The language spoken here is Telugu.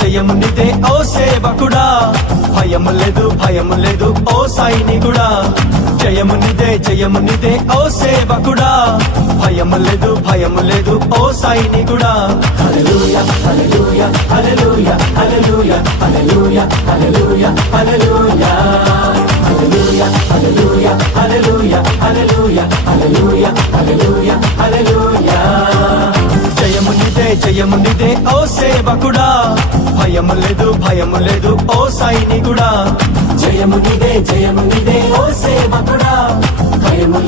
జయము నిదే ఓ సేవకుడా భయము లేదు ఓ సైనికుడా జయము నిదే ఓ సేవకుడా భయము లేదు ఓ సైనికుడా హల్లెలూయా హల్లెలూయా హల్లెలూయా హల్లెలూయా హల్లెలూయా హల్లెలూయా హల్లెలూయా హల్లెలూయా హల్లెలూయా హల్లెలూయా హల్లెలూయా హల్లెలూయా హల్లెలూయా హల్లెలూయా జయము నిదే ఓ సేవకుడా భయము లేదు ఓ సైనికుడా జయము నిదే ఓ సేవకుడా భయము